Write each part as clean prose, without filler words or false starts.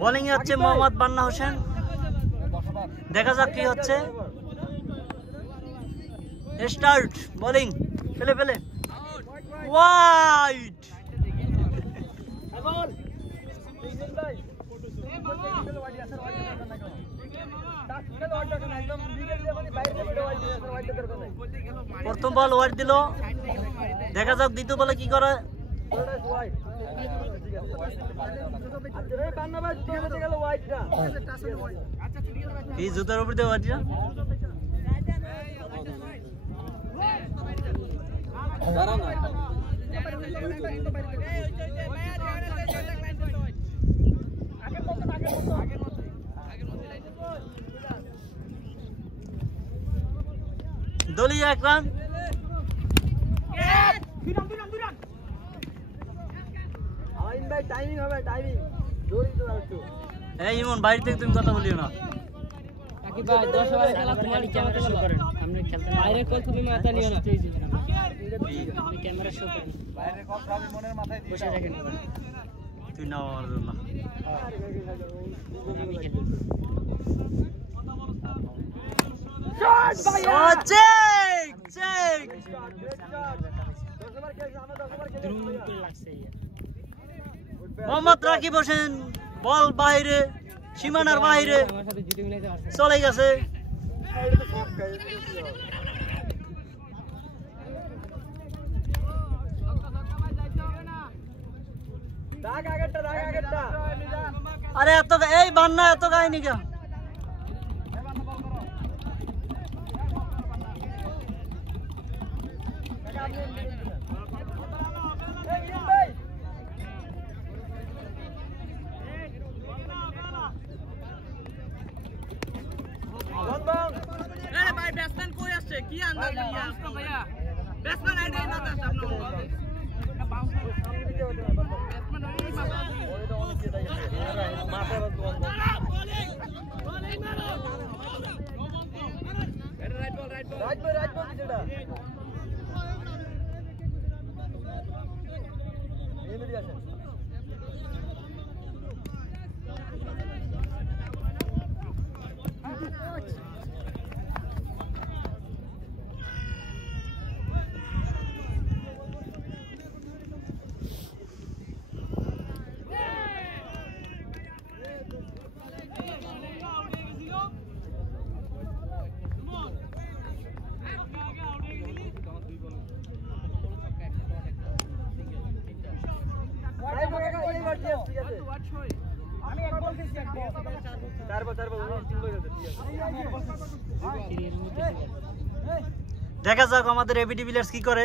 Bowling এ হচ্ছে মোহাম্মদ বান্না হোসেন। দেখা যাক কি হচ্ছে। স্টার্ট বোলিং, ফেলে ফেলে ওয়াইড। প্রথম বল ওয়াইড দিল, দেখা যাক দ্বিতীয় বলে কি করে। এই জুতার উপর দিয়ে ওয়াইড না, দলীয় 1 রান। এই ইমন বাইরে থেকে তুমি কথা বলিও না। তুই নাও আমার জন্য। মোহাম্মদ রাকিব হোসেন বল বাইরে, সীমানার বাইরে চলে গেছে। আরে এত এই বান্না এত গায়নি কে? ব্যাটসম্যান কই আসছে কি আন্দাজ নিয়ে আসছে ভাইয়া? ব্যাটসম্যান আইডি না তো সামনে ব্যাটসম্যান ওই মাথা ওই তো অনেক কে দাইছে মাথার বন্ধ বোলিং মারো রাইট বল যেটা এই মিডি আসে। দেখা যাক আমাদের এবিডি প্লেয়ার্স কি করে।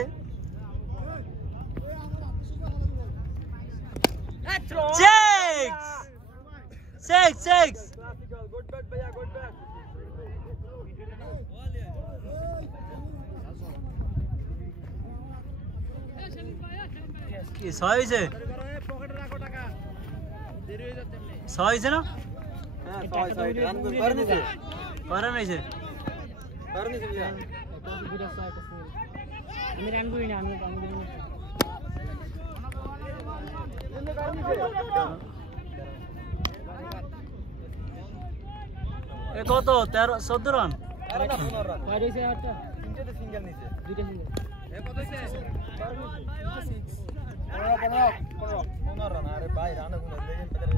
কি 6 হইছে? 6 হইছে না? হ্যাঁ 6 রান করে নিছে। করে নিছে। আমি রান করি না, আমি এ কত 13 14 রান। আরে না 15 রান। কয় হইছে আটটা? তিনটাতে সিঙ্গেল নিছে। দুইটা সিঙ্গেল। এ কত হইছে? 15 রান। আরে ভাই রান গুলো দেখেন তাদের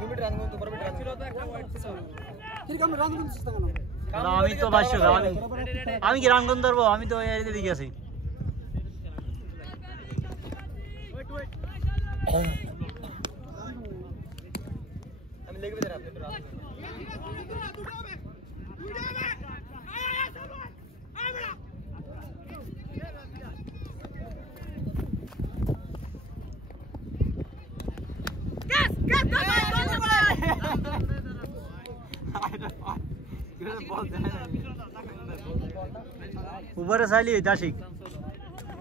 লিমিট রান গুলো তো বড় রান ছিল তো একটা ওয়াইড ছিল। ঠিক আমি রান গুলো চেষ্টা করলাম। না আমি তো 22 রান। আমি কি রান গুন ধরবো? আমি তো এই দিকে আছি। আমি লেগে বের আপনি রান। ऊपर साली आशिक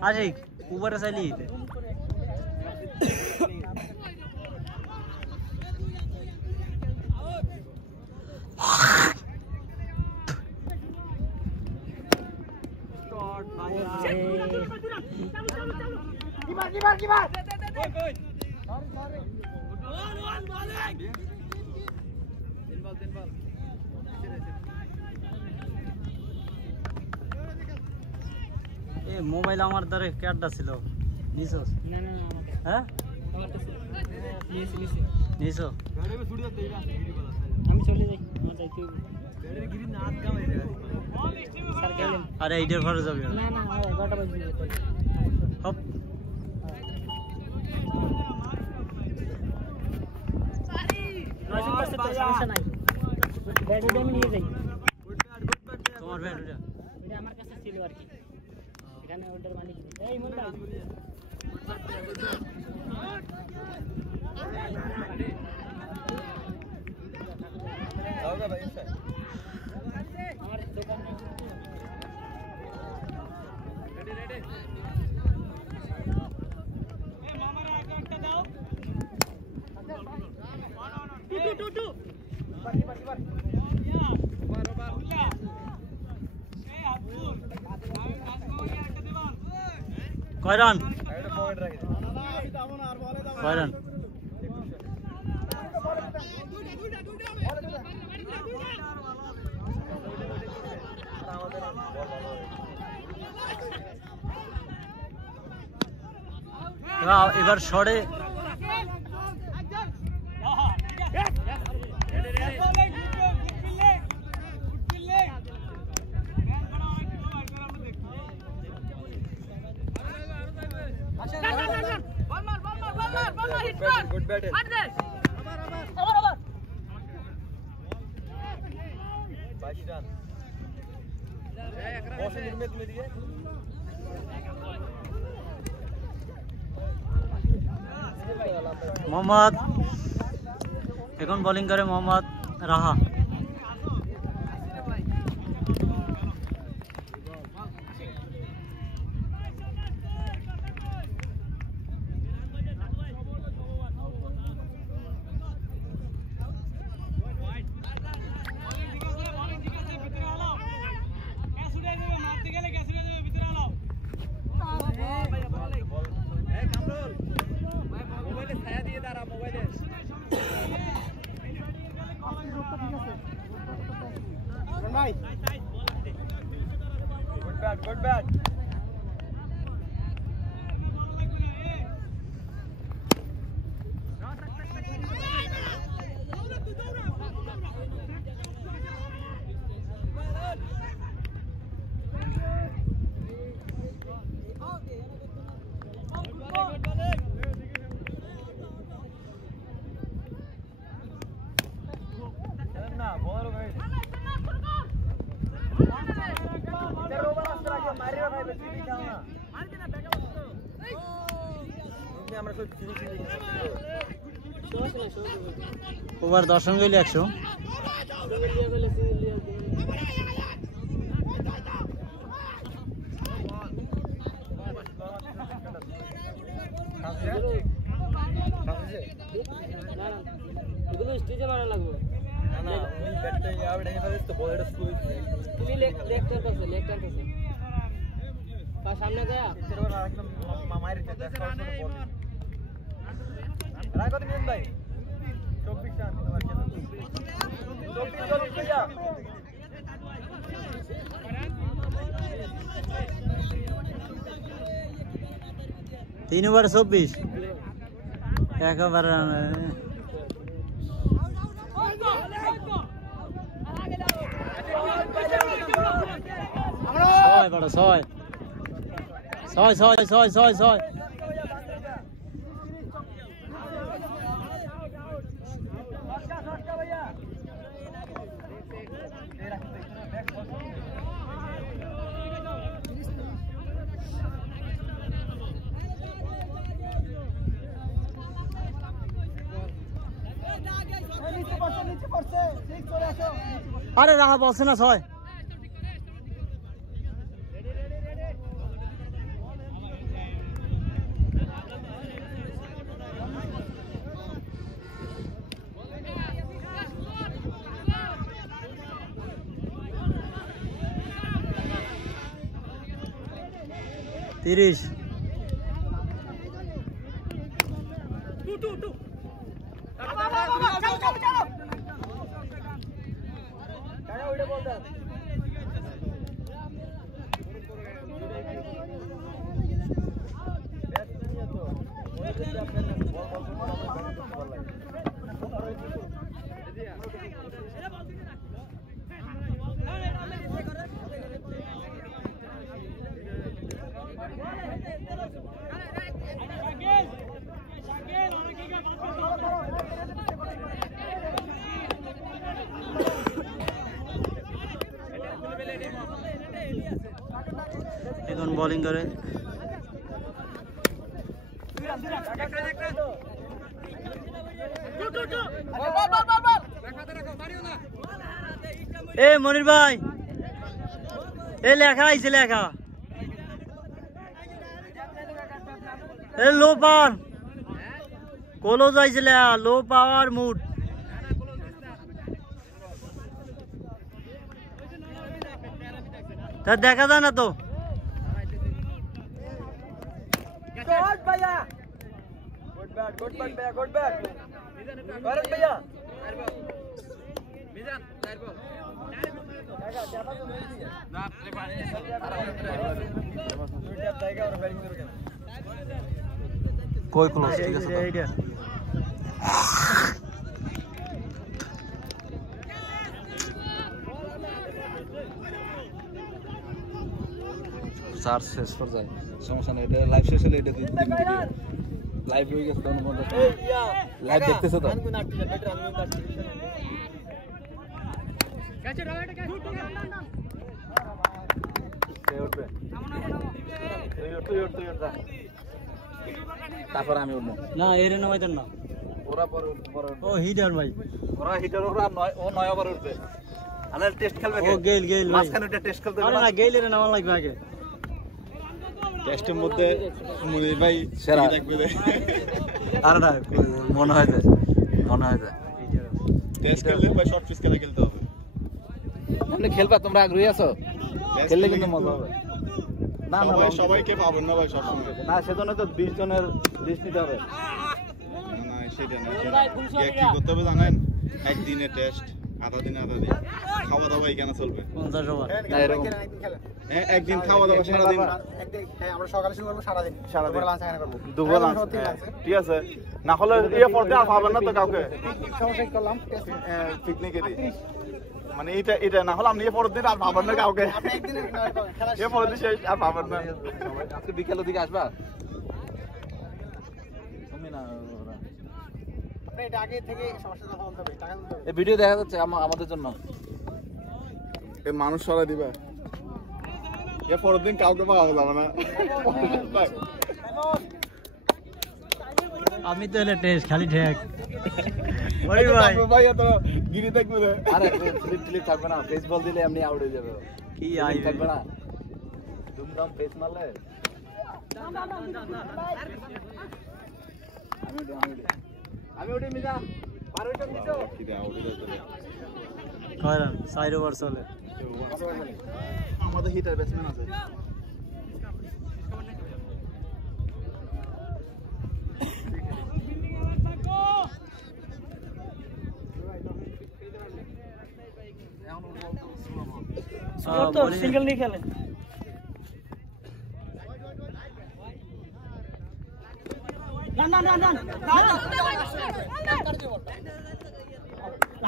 आशिक ऊपर साली এ মোবাইল আমার দ্বারা ক্যাডটা ছিল নিছস না না না আমাকে হ্যাঁ আমার কাছে নিয়েছি নিছো আমি চলে যাই আমার যাইতে স্যার গেলেন আরে এইটার ঘরে যাবে না না আমার 11টা বাজে যেতে হপ সমস্যা নাই ব্যাট আমি নিয়ে যাই তোমার ব্যাট ওটা এটা আমার কাছে ছিল আর কি এখানে অর্ডার মালিক এই মন ভাই আমার দোকান রেডি এই মামার আকাউন্টটা দাও টু বাকি বার কয় রান কয় রান এবার শর্টে Good batting. মোহাম্মদ এখন বোলিং করে মোহাম্মদ রাহা Good bat. ওভার 10 রান গেলে 100 এগুলো স্টেজে মারা লাগবে না না ওই ব্যাটটা আউট হয়ে গেছে তো বলটা স্কুই তুমি লেফটার কাছে পা সামনে গয়া তেরবার একদম মামাই রেখে দেখ সব বল রায় কত নিন ভাই 24 রান তোমার খেলা 24 যা 3 ওভার 24 1 ওভার রান ছয় আরে রাহা বলছে না 6 30 টু বোলিং করে। এ মনির ভাই, এ লেখা আইছে লেখা, এ লো পাওয়ার কলোজ আইছে লেখা, লো পাওয়ার মুড। তা দেখা যায় না তো। কই ক্লোজ ঠিক আছে এইটা চার্জ শেষ করে যায়, সমস্যা নেই, এটা লাইভ শেষ হলে এটা লাইভ হয়ে গেছে তখন বন্ধ। লাইভ দেখতেছো তো? তারপর আমি উঠবো না, এর নামাইতেন না, ওরা পরে ও হিটার ভাই, ওরা হিটার ওরা ও 9 ওভার উঠবে। আলাদা টেস্ট খেলবে, ও গেল গেল ভাই, মাঝখানে ওটা টেস্ট খেলতে আরে না গেল এর নামা লাগবে আগে। টেস্টের মধ্যে মুনির ভাই সেরা দেখবে। আরে না মনে হয় যায়, মনে হয় যায় টেস্ট খেললে ভাই শর্ট পিচ খেলতে হবে। আপনি খেলবা, তোমরা আগ্রহী আছো? খেললে কিন্তু মজা হবে। না না সবাইকে পাবেন না ভাই সব সময়। না, সেজন্য তো 20 জনের লিস্ট নিতে হবে। না সেটা না, কি করতে হবে জানেন? একদিনে টেস্ট, আধা দিন খাওয়া দাওয়া এখানে চলবে 50 ওভার। না এরকম হ্যাঁ, একদিন খাওয়া দাওয়া সারাদিন, আমরা সকালে শুরু করবো, সারাদিন সারাদিন লাঞ্চ এখানে করবো, দুপুর লাঞ্চ। ঠিক আছে, না হলে পড়তে আর পাবেন না তো কাউকে করলাম পিকনিকেরই, মানে এটা না হলে আপনি পরের দিন আর পাবেন না কাউকে, একদিনের পরের দিন শেষ আর পাবেন না। আজকে বিকেলের দিকে আসবা তুমি? না এটা আগে থেকে সমস্যা কথা বলতে হবে, টাকা দিতে হবে। এই ভিডিও দেখা যাচ্ছে আমাদের জন্য। এই মানুষ সরাই দিবা, পরের দিন কাউকে পাওয়া যাবে না। আমি তো এলে টেস্ট খালি ঠেক ওরে ভাই, ভাই এত গিরি দেখবে রে। আরে ফ্লিপ থাকবে না, ফেস বল দিলে এমনি আউট হয়ে যাবে। কি আইবে আইবে থাকবে না, দুমদাম ফেস মারলে। আমি উঠে মিজা আর ওইটা মিজো কয়রান 4 ওভার চলে। আমাদের হিটার ব্যাটসম্যান আছে। সিঙ্গেল নিয়ে খেলে।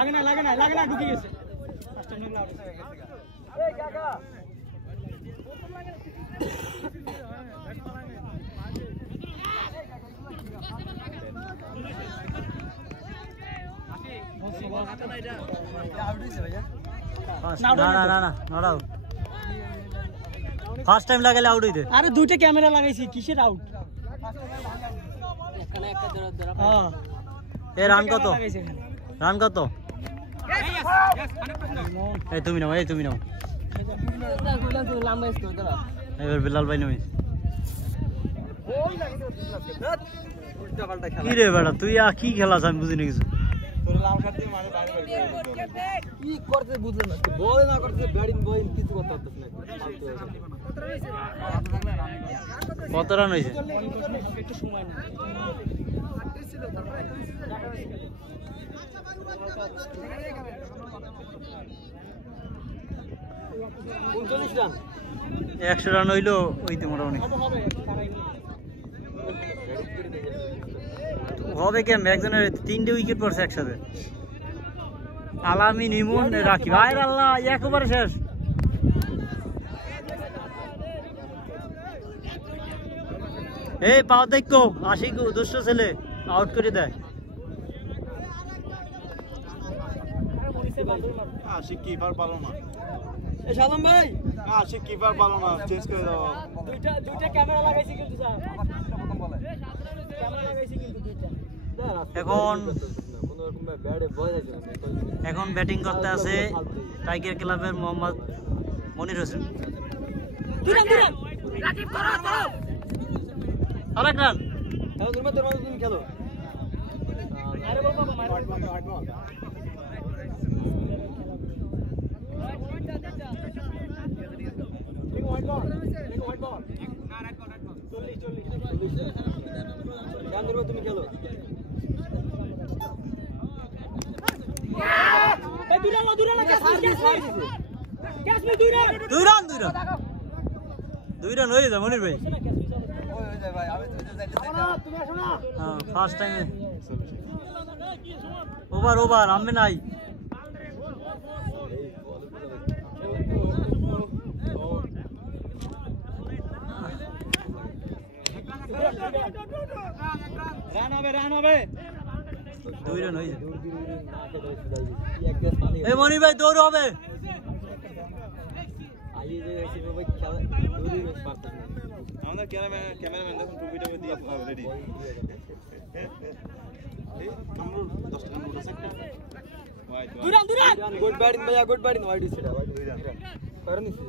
লাগে না ঢুকে গেছে। ফার্স্ট টাইম লাগালে আউট হইতে। আরে দুইটা ক্যামেরা লাগাইছি, কিসের আউট? এ রান কত? রান কত? এই তুমি নাও, এই তুমি নাও। এবার বিলাল ভাই নই। কি রে বেটা, তুই কি খেলাস আমি বুঝিনি কিছু। কি করতে বুঝলেন না, বল না করতে ব্যাটিং বলিং কিছু করতে পারতেছ না। কত রান হয়েছে? একটু সময় না, 39 রান। 100 রান হইলো ওইতে মোটামুটি হবে। কেন একজনের 3টে উইকেট পড়ছে একসাথে। আলামিন, ইমন, রাকিব, আয় আল্লাহ একবারে শেষ। এই পাও দেখো, আশিক দুষ্ট ছেলে আউট করে দেয়। আশিক কিপার পারো না। সালাম ভাই। না সে কিপার ভালো না চেঞ্জ করে দাও দুইটা ক্যামেরা লাগাইছি কিন্তু স্যার ক্যামেরা লাগাইছি কিন্তু দুইটা এখন ব্যাটিং করতে আছে টাইগার ক্লাবের মোহাম্মদ মনির হোসেন। আরেক রান। তুমি খেলো আরে বল বাবা মার তুমি খেলো দুই রান হয়ে যায় মনির ভাই। ফার্স্ট টাইমে ওভার আমি নাই। রান হবে দুই রান হয়ে যায়। এই মনির ভাই দৌড় হবে। আমাদের ক্যামেরাম্যান যখন টুপিটা দিয়ে রেডি গুড ব্যাটিং ভাইয়া গুড ব্যাটিং ওয়াইড সেটা কারণ নিছি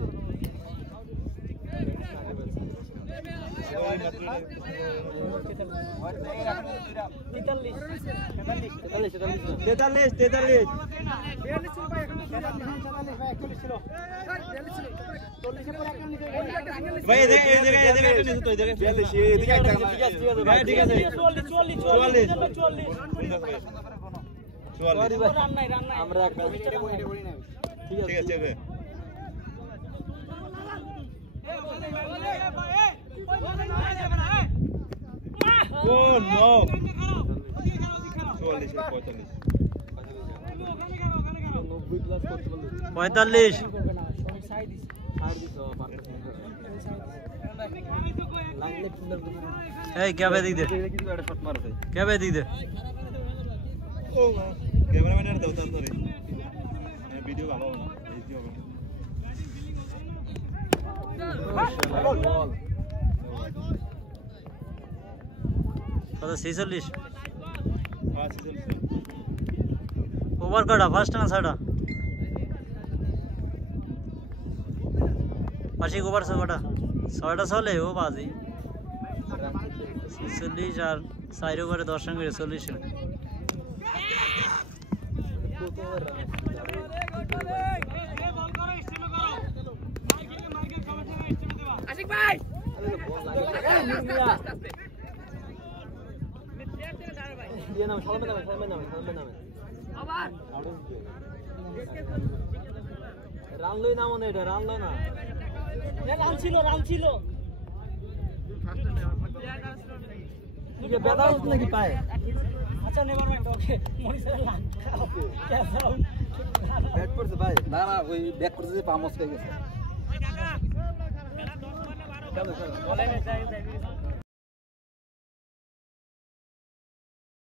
ঠিক আছে Oh no! 45 क्या दे क्या दे ক্যামেরাম্যানের দাও তাড়াতাড়ি ভিডিও ভালো হবে না এইটি হবে কত 46 ওভার কটা ফার্স্ট না ছটা পাশে ওভার ছটা ছয়টা চলে ও বাজি 46 আর 4 ওভারে 10 রান করে 40 রান। আশিক ভাই দিয়ে নাম সামনে নামে আবার রান লই না মনে এটা রান লই না রান ছিল ये बेटा उसने की पाए अच्छा नेवर माइंड ओके मनीषर लाग कैसा बैट पर से भाई ना वही बैक पर से पामोस कर गया बोले नहीं चाहिए